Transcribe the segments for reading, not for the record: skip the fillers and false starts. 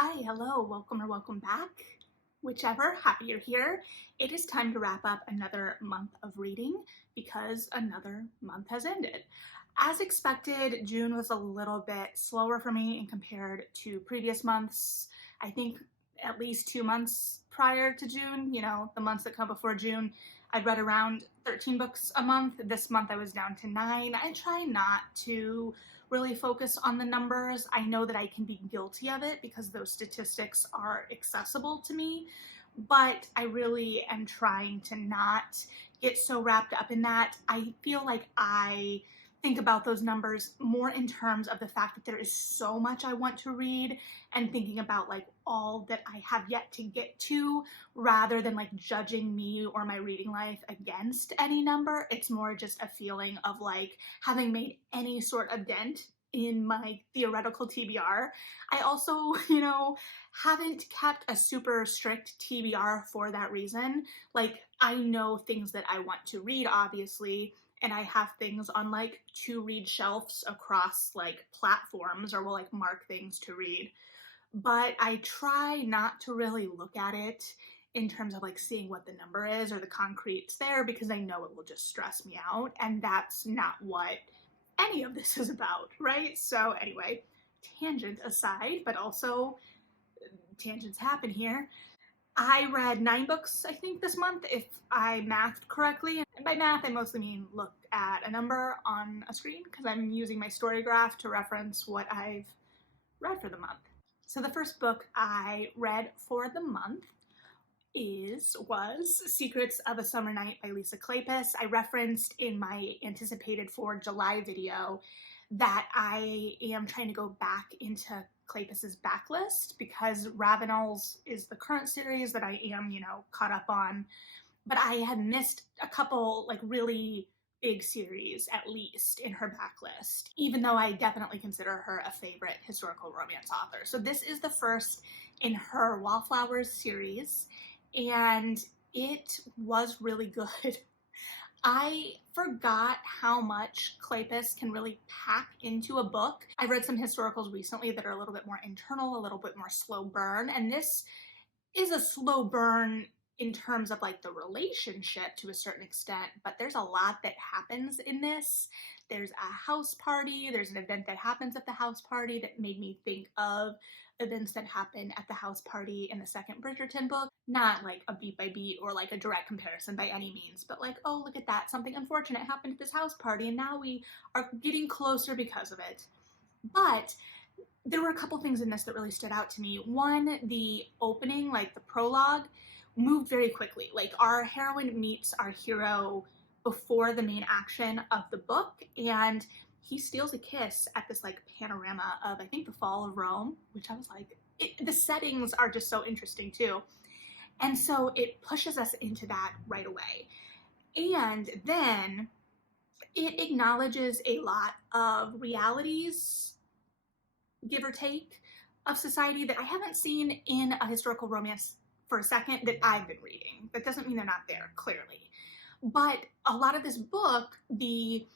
Hi, hello, welcome or welcome back. Whichever, happy you're here. It is time to wrap up another month of reading because another month has ended. As expected, June was a little bit slower for me and compared to previous months. I think at least 2 months prior to June, the months that come before June, I'd read around 13 books a month. This month I was down to 9. I try not to really focus on the numbers. I know that I can be guilty of it because those statistics are accessible to me, but I really am trying to not get so wrapped up in that. I feel like I think about those numbers more in terms of the fact that there is so much I want to read and thinking about like all that I have yet to get to rather than like judging me or my reading life against any number. It's more just a feeling of like having made any sort of dent in my theoretical TBR. I also, haven't kept a super strict TBR for that reason. Like, I know things that I want to read, obviously, and I have things on like to read shelves across like platforms or will like mark things to read. But I try not to really look at it in terms of like seeing what the number is or the concrete's there because I know it will just stress me out. And that's not what any of this is about, right? So, anyway, tangent aside, but also tangents happen here. I read 9 books, I think, this month, if I mathed correctly. And by math, I mostly mean look at a number on a screen because I'm using my story graph to reference what I've read for the month. So the first book I read for the month was Secrets of a Summer Night by Lisa Kleypas. I referenced in my anticipated for July video that I am trying to go back into Kleypas's backlist because Ravenel's is the current series that I am, caught up on. But I had missed a couple like really big series at least in her backlist, even though I definitely consider her a favorite historical romance author. So this is the first in her Wallflowers series, and it was really good. I forgot how much Kleypas can really pack into a book. I read some historicals recently that are a little bit more internal, a little bit more slow burn, and this is a slow burn in terms of like the relationship to a certain extent, but there's a lot that happens in this. There's a house party, there's an event that happens at the house party that made me think of events that happen at the house party in the second Bridgerton book. Not like a beat by beat or like a direct comparison by any means, but like, oh, look at that, something unfortunate happened at this house party and now we are getting closer because of it. But there were a couple things in this that really stood out to me. One, the opening, like the prologue, moved very quickly. Like our heroine meets our hero before the main action of the book, and he steals a kiss at this like panorama of I think the fall of Rome, which I was like, the settings are just so interesting too. And so it pushes us into that right away. And then it acknowledges a lot of realities, give or take, of society that I haven't seen in a historical romance for a second that I've been reading. That doesn't mean they're not there, clearly. But a lot of this book, the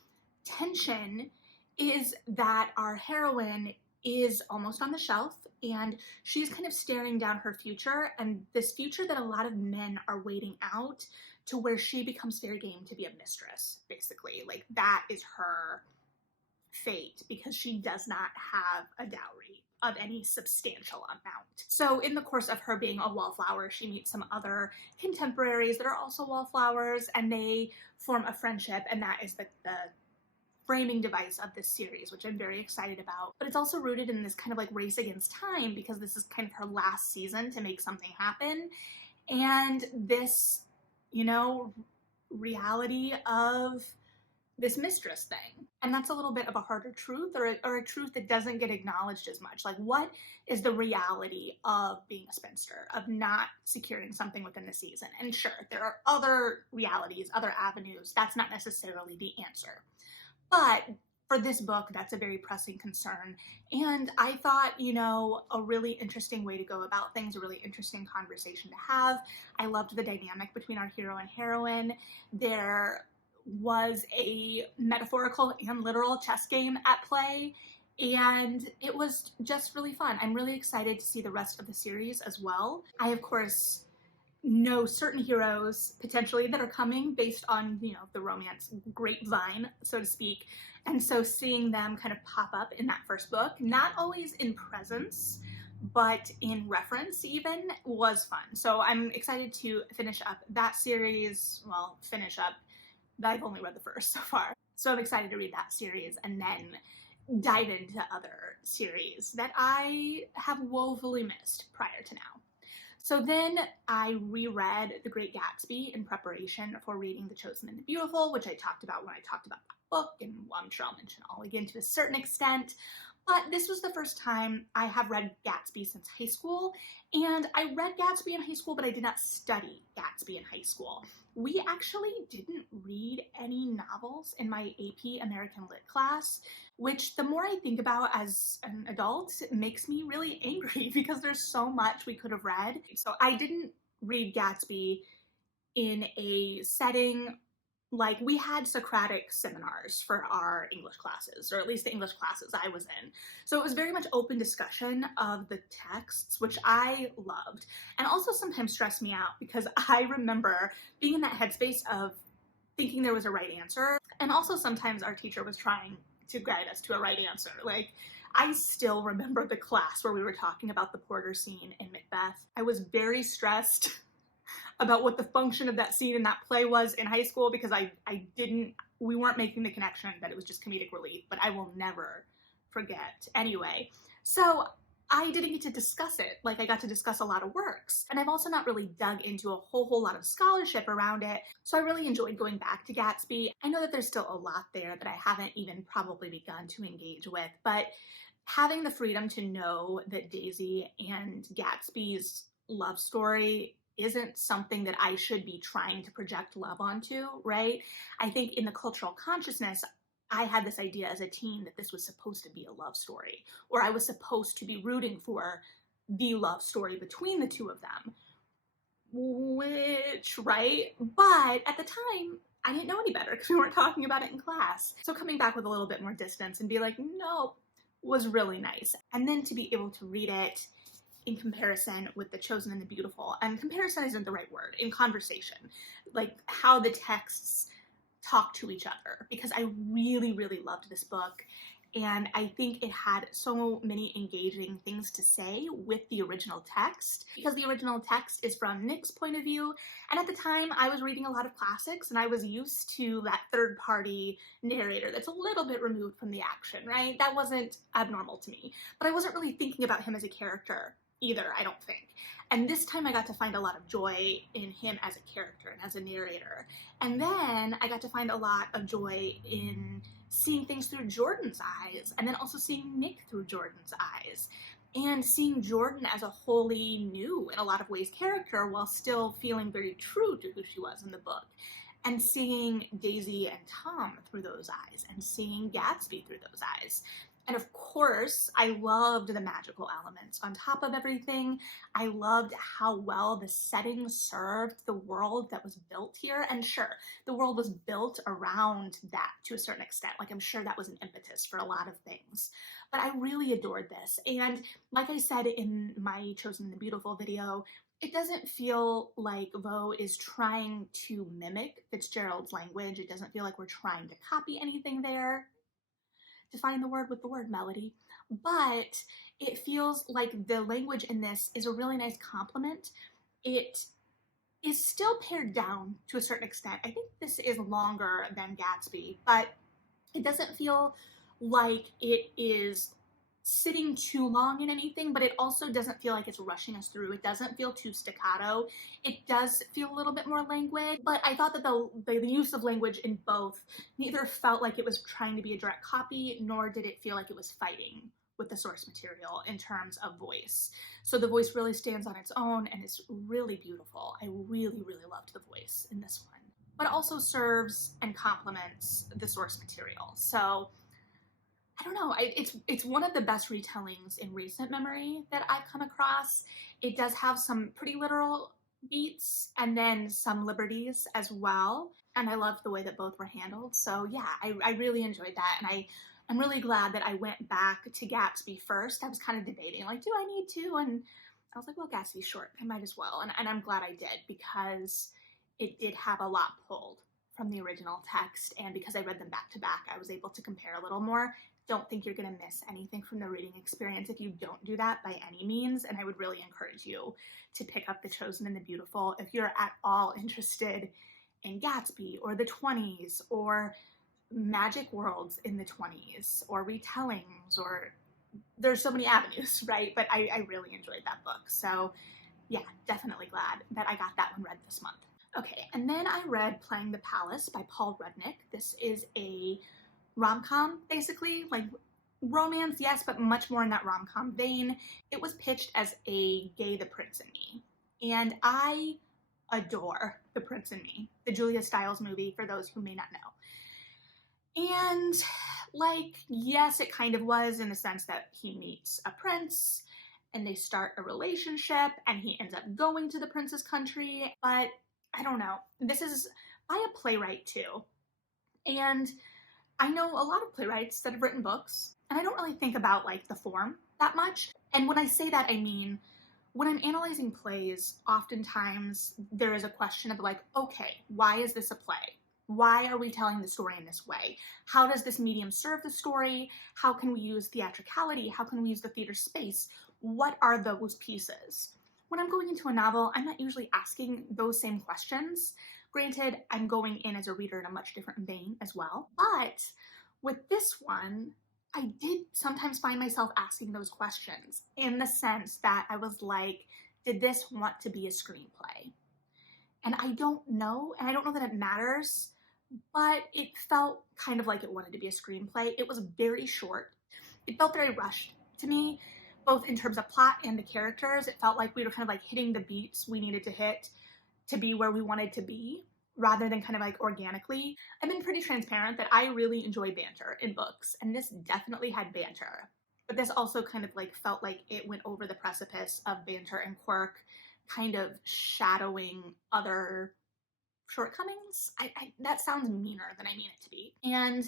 tension is that our heroine is almost on the shelf and she's kind of staring down her future, and this future that a lot of men are waiting out, to where she becomes fair game to be a mistress, basically. Like that is her fate because she does not have a dowry of any substantial amount. So in the course of her being a wallflower, she meets some other contemporaries that are also wallflowers, and they form a friendship, and that is the framing device of this series, which I'm very excited about. But it's also rooted in this kind of like race against time because this is kind of her last season to make something happen. And this, reality of this mistress thing. And that's a little bit of a harder truth, or a truth that doesn't get acknowledged as much. Like, what is the reality of being a spinster, of not securing something within the season? And sure, there are other realities, other avenues. That's not necessarily the answer. But for this book, that's a very pressing concern. And I thought, a really interesting way to go about things, a really interesting conversation to have. I loved the dynamic between our hero and heroine. There was a metaphorical and literal chess game at play, and it was just really fun. I'm really excited to see the rest of the series as well. I, of course, know certain heroes potentially that are coming based on, the romance grapevine, so to speak. And so seeing them kind of pop up in that first book, not always in presence, but in reference even, was fun. So I'm excited to finish up that series. Well, finish up. I've only read the first so far. So I'm excited to read that series and then dive into other series that I have woefully missed prior to now. So then I reread The Great Gatsby in preparation for reading The Chosen and the Beautiful, which I talked about when I talked about that book, and I'm sure I'll mention all again to a certain extent. But this was the first time I have read Gatsby since high school, and I read Gatsby in high school, but I did not study Gatsby in high school. We actually didn't read any novels in my AP American Lit class, which the more I think about as an adult, it makes me really angry because there's so much we could have read. So I didn't read Gatsby in a setting like we had Socratic seminars for our English classes, or at least the English classes I was in. So it was very much open discussion of the texts, which I loved, and also sometimes stressed me out because I remember being in that headspace of thinking there was a right answer. And also sometimes our teacher was trying to guide us to a right answer. Like, I still remember the class where we were talking about the Porter scene in Macbeth. I was very stressed about what the function of that scene in that play was in high school because we weren't making the connection that it was just comedic relief, but I will never forget. Anyway, so I didn't get to discuss it. Like, I got to discuss a lot of works, and I've also not really dug into a whole lot of scholarship around it. So I really enjoyed going back to Gatsby. I know that there's still a lot there that I haven't even probably begun to engage with, but having the freedom to know that Daisy and Gatsby's love story isn't something that I should be trying to project love onto, right? I think in the cultural consciousness, I had this idea as a teen that this was supposed to be a love story, or I was supposed to be rooting for the love story between the two of them, which, right? But at the time, I didn't know any better because we weren't talking about it in class. So coming back with a little bit more distance and be like, no, was really nice. And then to be able to read it in comparison with The Chosen and the Beautiful, and comparison isn't the right word, in conversation, like how the texts talk to each other, because I really, really loved this book. And I think it had so many engaging things to say with the original text, because the original text is from Nick's point of view. And at the time, I was reading a lot of classics, and I was used to that third-party narrator that's a little bit removed from the action, right? That wasn't abnormal to me. But I wasn't really thinking about him as a character either, I don't think. And this time I got to find a lot of joy in him as a character and as a narrator. And then I got to find a lot of joy in seeing things through Jordan's eyes, and then also seeing Nick through Jordan's eyes, and seeing Jordan as a wholly new, in a lot of ways, character while still feeling very true to who she was in the book. And seeing Daisy and Tom through those eyes, and seeing Gatsby through those eyes. And of course, I loved the magical elements on top of everything. I loved how well the setting served the world that was built here. And sure, the world was built around that to a certain extent. Like, I'm sure that was an impetus for a lot of things. But I really adored this. And like I said in my Chosen and the Beautiful video, it doesn't feel like Vo is trying to mimic Fitzgerald's language. It doesn't feel like we're trying to copy anything there. Define the word with the word, Melody. But it feels like the language in this is a really nice complement. It is still pared down to a certain extent. I think this is longer than Gatsby, but it doesn't feel like it is sitting too long in anything, but it also doesn't feel like it's rushing us through. It doesn't feel too staccato. It does feel a little bit more languid, but I thought that the use of language in both neither felt like it was trying to be a direct copy, nor did it feel like it was fighting with the source material in terms of voice. So the voice really stands on its own and is really beautiful. I really, really loved the voice in this one, but also serves and complements the source material. So I don't know, it's one of the best retellings in recent memory that I've come across. It does have some pretty literal beats and then some liberties as well. And I loved the way that both were handled. So yeah, I really enjoyed that. And I I'm really glad that I went back to Gatsby first. I was kind of debating, like, do I need to? And I was like, well, Gatsby's short. I might as well. And I'm glad I did, because it did have a lot pulled from the original text. And because I read them back to back, I was able to compare a little more. Don't think you're going to miss anything from the reading experience if you don't do that by any means. And I would really encourage you to pick up The Chosen and the Beautiful if you're at all interested in Gatsby or the 20s or magic worlds in the 20s or retellings, or there's so many avenues, right? But I really enjoyed that book. So yeah, definitely glad that I got that one read this month. Okay, and then I read Playing the Palace by Paul Rudnick. This is a rom-com, basically, like romance, yes, but much more in that rom-com vein. It was pitched as a Gay the Prince and Me, and I adore The Prince and Me, the Julia Stiles movie, for those who may not know. And, like, yes, it kind of was, in the sense that he meets a prince and they start a relationship and he ends up going to the prince's country. But I don't know. This is by a playwright too. And I know a lot of playwrights that have written books, and I don't really think about, like, the form that much. And when I say that, I mean, when I'm analyzing plays, oftentimes there is a question of, like, okay, why is this a play? Why are we telling the story in this way? How does this medium serve the story? How can we use theatricality? How can we use the theater space? What are those pieces? When I'm going into a novel, I'm not usually asking those same questions. Granted, I'm going in as a reader in a much different vein as well. But with this one, I did sometimes find myself asking those questions, in the sense that I was like, did this want to be a screenplay? And I don't know, and I don't know that it matters, but it felt kind of like it wanted to be a screenplay. It was very short. It felt very rushed to me, both in terms of plot and the characters. It felt like we were kind of like hitting the beats we needed to hit to be where we wanted to be, rather than kind of like organically. I've been pretty transparent that I really enjoy banter in books, and this definitely had banter. But this also kind of like felt like it went over the precipice of banter and quirk, kind of shadowing other shortcomings. That sounds meaner than I mean it to be. And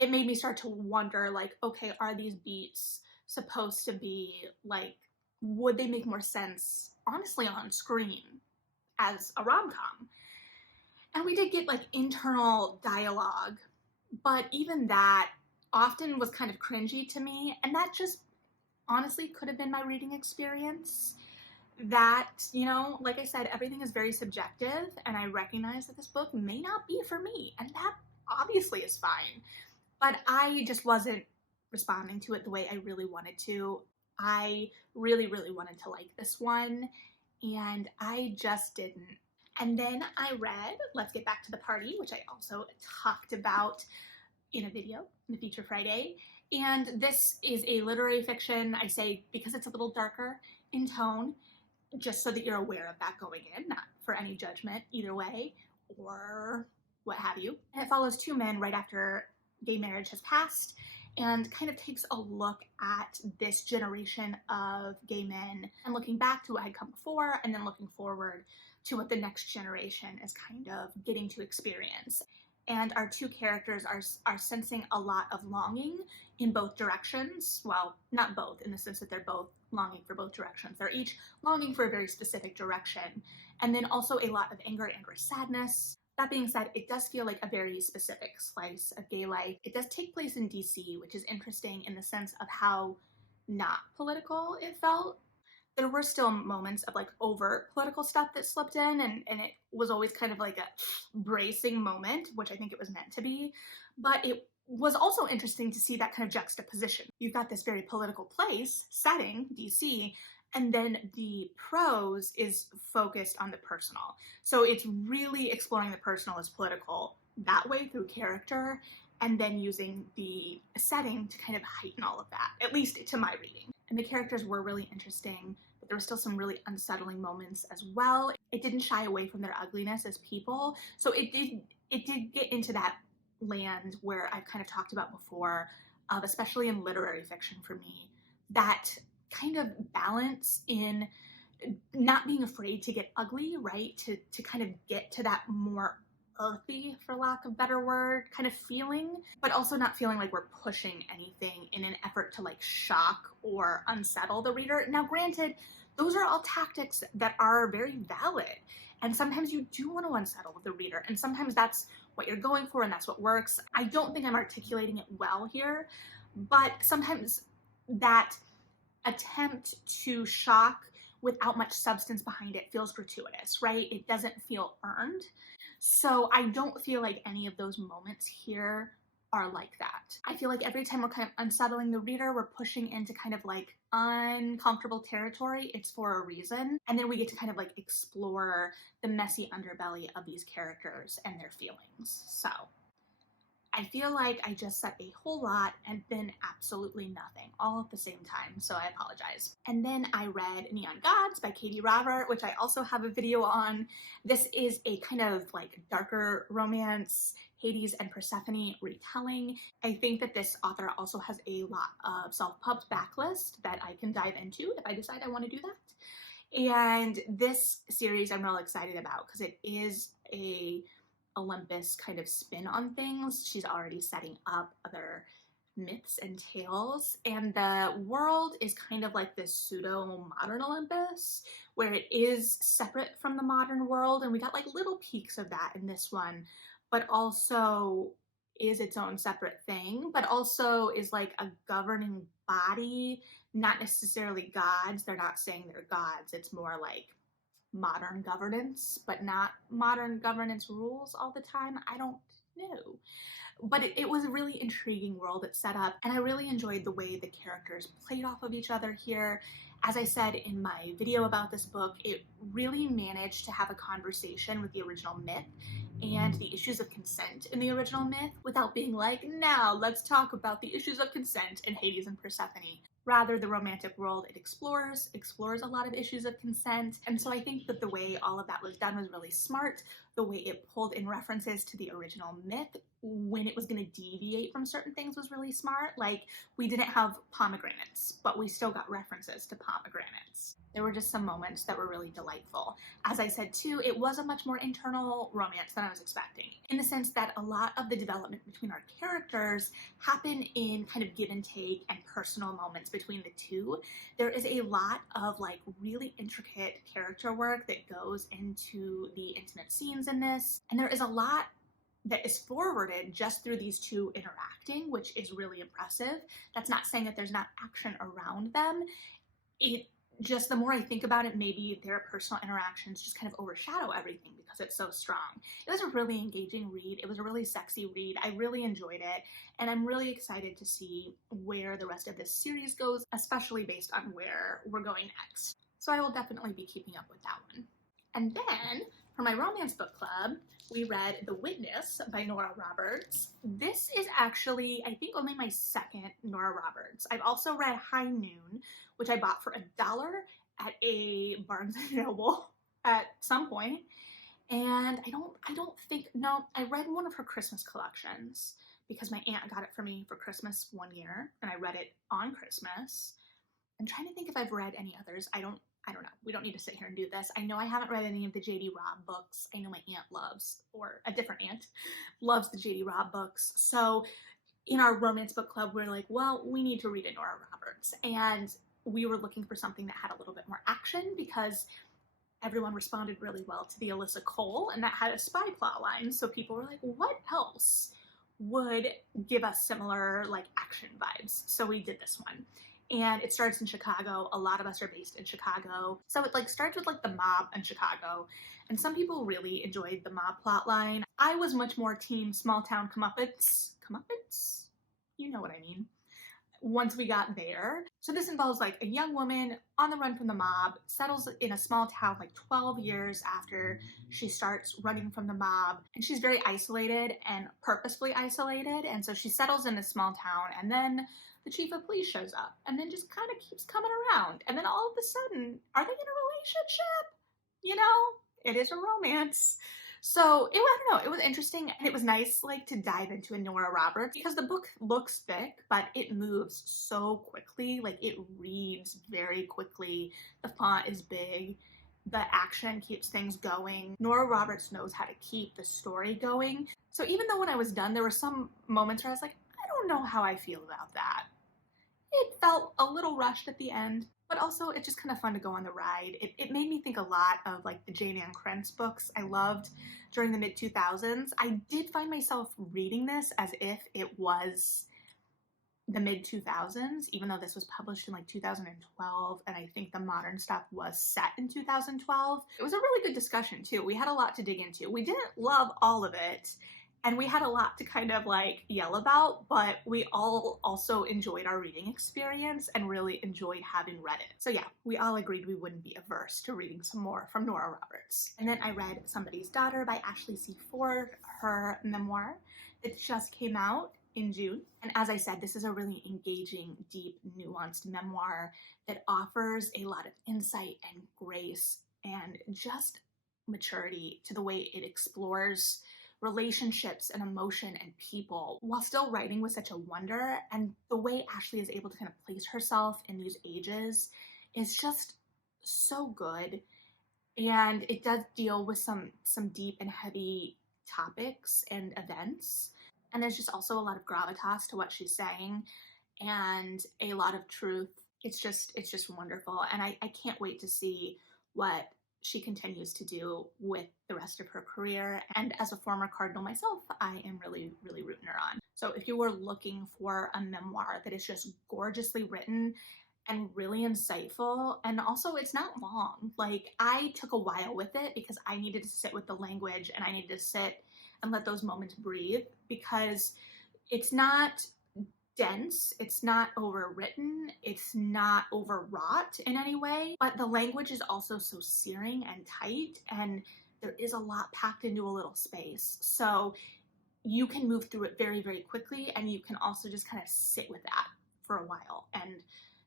it made me start to wonder, like, okay, are these beats supposed to be, like, would they make more sense, honestly, on screen as a rom-com? And we did get, like, internal dialogue, but even that often was kind of cringy to me, and that just honestly could have been my reading experience. That, you know, like I said, everything is very subjective, and I recognize that this book may not be for me, and that obviously is fine. But I just wasn't responding to it the way I really wanted to. I really, really wanted to like this one, and I just didn't. And then I read Let's Get Back to the Party, which I also talked about in a video, in the Feature Friday. And this is a literary fiction, I say, because it's a little darker in tone, just so that you're aware of that going in, not for any judgment either way, or what have you. And it follows two men right after gay marriage has passed, and kind of takes a look at this generation of gay men, and looking back to what had come before, and then looking forward to what the next generation is kind of getting to experience. And our two characters are sensing a lot of longing in both directions. Well, not both, in the sense that they're both longing for both directions. They're each longing for a very specific direction. And then also a lot of anger and or sadness. That being said, it does feel like a very specific slice of gay life. It does take place in DC, which is interesting in the sense of how not political it felt. There were still moments of, like, overt political stuff that slipped in, and it was always kind of like a bracing moment, which I think it was meant to be. But it was also interesting to see that kind of juxtaposition. You've got this very political place, setting, DC, and then the prose is focused on the personal. So it's really exploring the personal as political that way through character, and then using the setting to kind of heighten all of that, at least to my reading. And the characters were really interesting, but there were still some really unsettling moments as well. It didn't shy away from their ugliness as people. So it did get into that land where I've kind of talked about before, of, especially in literary fiction for me, that kind of balance in not being afraid to get ugly, right? To kind of get to that more earthy, for lack of a better word, kind of feeling, but also not feeling like we're pushing anything in an effort to like shock or unsettle the reader. Now, granted, those are all tactics that are very valid. And sometimes you do want to unsettle the reader, and sometimes that's what you're going for and that's what works. I don't think I'm articulating it well here, but sometimes that attempt to shock without much substance behind it feels gratuitous, right? It doesn't feel earned. So I don't feel like any of those moments here are like that. I feel like every time we're kind of unsettling the reader, we're pushing into kind of like uncomfortable territory. It's for a reason. And then we get to kind of like explore the messy underbelly of these characters and their feelings. So I feel like I just said a whole lot and then absolutely nothing all at the same time, so I apologize. And then I read Neon Gods by Katie Robert, which I also have a video on. This is a kind of like darker romance, Hades and Persephone retelling. I think that this author also has a lot of self-pubs backlist that I can dive into if I decide I want to do that. And this series I'm real excited about because it is a Olympus kind of spin on things. She's already setting up other myths and tales, and the world is kind of like this pseudo modern Olympus where it is separate from the modern world, and we got like little peaks of that in this one, but also is its own separate thing, but also is like a governing body, not necessarily gods. They're not saying they're gods. It's more like modern governance, but not modern governance rules all the time. I don't know. But it was a really intriguing world it set up, and I really enjoyed the way the characters played off of each other here. As I said in my video about this book, it really managed to have a conversation with the original myth and the issues of consent in the original myth without being like, now let's talk about the issues of consent in Hades and Persephone. Rather, the romantic world it explores a lot of issues of consent. And so I think that the way all of that was done was really smart. The way it pulled in references to the original myth when it was going to deviate from certain things was really smart. Like, we didn't have pomegranates, but we still got references to pomegranates. There were just some moments that were really delightful. As I said too, it was a much more internal romance than I was expecting, in the sense that a lot of the development between our characters happen in kind of give and take and personal moments between the two. There is a lot of like really intricate character work that goes into the intimate scenes in this, and there is a lot that is forwarded just through these two interacting, which is really impressive. That's not saying that there's not action around them. It just, the more I think about it, maybe their personal interactions just kind of overshadow everything because it's so strong. It was a really engaging read. It was a really sexy read. I really enjoyed it, and I'm really excited to see where the rest of this series goes, especially based on where we're going next. So I will definitely be keeping up with that one. And then, for my romance book club, we read The Witness by Nora Roberts. This is actually, I think, only my second Nora Roberts. I've also read High Noon, which I bought for $1 at a Barnes & Noble at some point. And I read one of her Christmas collections because my aunt got it for me for Christmas one year, and I read it on Christmas. I'm trying to think if I've read any others. I don't know. We don't need to sit here and do this. I know I haven't read any of the J.D. Robb books. I know my aunt loves, or a different aunt, loves the J.D. Robb books. So in our romance book club, we're like, well, we need to read a Nora Roberts. And we were looking for something that had a little bit more action because everyone responded really well to the Alyssa Cole, and that had a spy plot line. So people were like, what else would give us similar like action vibes? So we did this one. And it starts in Chicago. A lot of us are based in Chicago. So it like starts with like the mob in Chicago. And some people really enjoyed the mob plot line. I was much more team small town comeuppance. Comeuppance? You know what I mean. Once we got there. So this involves like a young woman on the run from the mob, settles in a small town like 12 years after she starts running from the mob. And she's very isolated and purposefully isolated. And so she settles in this small town, and then the chief of police shows up and then just kind of keeps coming around. And then all of a sudden, are they in a relationship? You know, it is a romance. So I don't know, it was interesting, and it was nice like to dive into a Nora Roberts because the book looks thick, but it moves so quickly. Like, it reads very quickly. The font is big. The action keeps things going. Nora Roberts knows how to keep the story going. So even though when I was done, there were some moments where I was like, I don't know how I feel about that. It felt a little rushed at the end, but also it's just kind of fun to go on the ride. It made me think a lot of like the Jane Ann Krentz books I loved during the mid 2000s. I did find myself reading this as if it was the mid 2000s, even though this was published in like 2012, and I think the modern stuff was set in 2012. It was a really good discussion too. We had a lot to dig into. We didn't love all of it, and we had a lot to kind of like yell about, but we all also enjoyed our reading experience and really enjoyed having read it. So yeah, we all agreed we wouldn't be averse to reading some more from Nora Roberts. And then I read Somebody's Daughter by Ashley C. Ford, her memoir that just came out in June. And as I said, this is a really engaging, deep, nuanced memoir that offers a lot of insight and grace and just maturity to the way it explores relationships and emotion and people while still writing with such a wonder. And the way Ashley is able to kind of place herself in these ages is just so good. And it does deal with some deep and heavy topics and events. And there's just also a lot of gravitas to what she's saying and a lot of truth. It's just wonderful. And I can't wait to see what she continues to do with the rest of her career. And as a former Cardinal myself, I am really, really rooting her on. So if you were looking for a memoir that is just gorgeously written and really insightful, and also it's not long. Like, I took a while with it because I needed to sit with the language and I needed to sit and let those moments breathe, because it's not dense, it's not overwritten, it's not overwrought in any way, but the language is also so searing and tight, and there is a lot packed into a little space. So you can move through it very, very quickly, and you can also just kind of sit with that for a while. And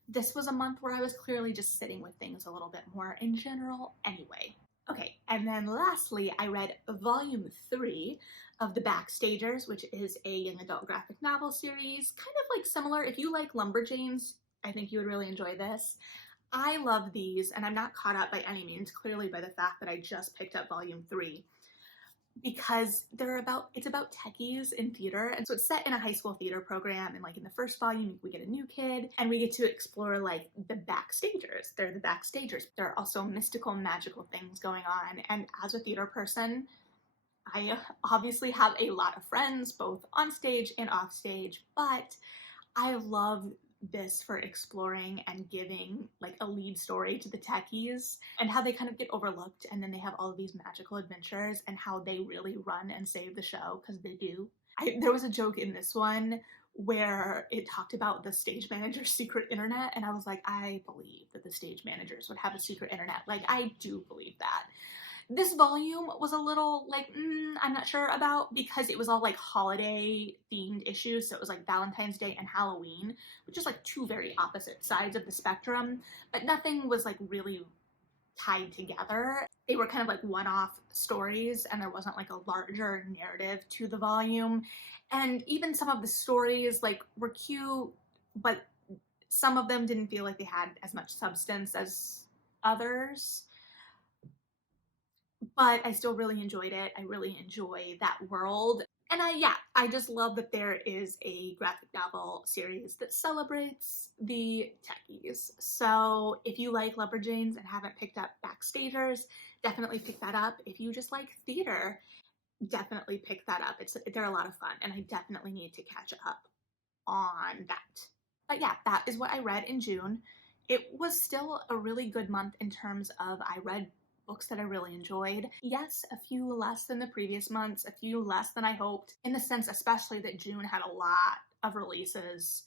this was a month where I was clearly just sitting with things a little bit more in general anyway. Okay, and then lastly, I read volume 3 of the Backstagers, which is a young adult graphic novel series, kind of like similar. If you like Lumberjanes, I think you would really enjoy this. I love these, and I'm not caught up by any means, clearly by the fact that I just picked up volume 3, because it's about techies in theater. And so it's set in a high school theater program, and like in the first volume we get a new kid and we get to explore like the backstagers. They're the backstagers. There are also mystical, magical things going on, and as a theater person, I obviously have a lot of friends both on stage and off stage, but I love this for exploring and giving like a lead story to the techies and how they kind of get overlooked, and then they have all of these magical adventures and how they really run and save the show, because they do. There was a joke in this one where it talked about the stage manager's secret internet, and I was like, I believe that the stage managers would have a secret internet. Like, I do believe that. This volume was a little like, I'm not sure about, because it was all like holiday themed issues. So it was like Valentine's Day and Halloween, which is like two very opposite sides of the spectrum, but nothing was like really tied together. They were kind of like one-off stories, and there wasn't like a larger narrative to the volume. And even some of the stories like were cute, but some of them didn't feel like they had as much substance as others. But I still really enjoyed it. I really enjoy that world. And I just love that there is a graphic novel series that celebrates the techies. So if you like Lumberjanes and haven't picked up Backstagers, definitely pick that up. If you just like theater, definitely pick that up. They're a lot of fun, and I definitely need to catch up on that. But yeah, that is what I read in June. It was still a really good month in terms of I read books that I really enjoyed. Yes, a few less than the previous months, a few less than I hoped, in the sense especially that June had a lot of releases,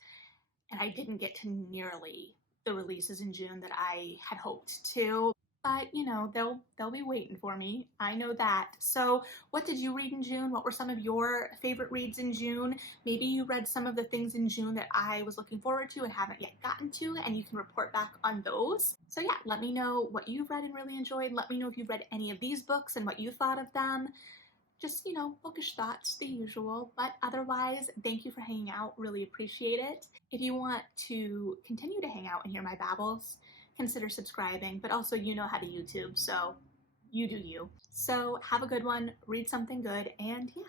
and I didn't get to nearly the releases in June that I had hoped to. But you know, they'll be waiting for me. I know that. So what did you read in June? What were some of your favorite reads in June? Maybe you read some of the things in June that I was looking forward to and haven't yet gotten to, and you can report back on those. So yeah, let me know what you've read and really enjoyed. Let me know if you've read any of these books and what you thought of them. Just, you know, bookish thoughts, the usual. But otherwise, thank you for hanging out. Really appreciate it. If you want to continue to hang out and hear my babbles, consider subscribing. But also, you know how to YouTube, so you do you. So have a good one, read something good, and yeah.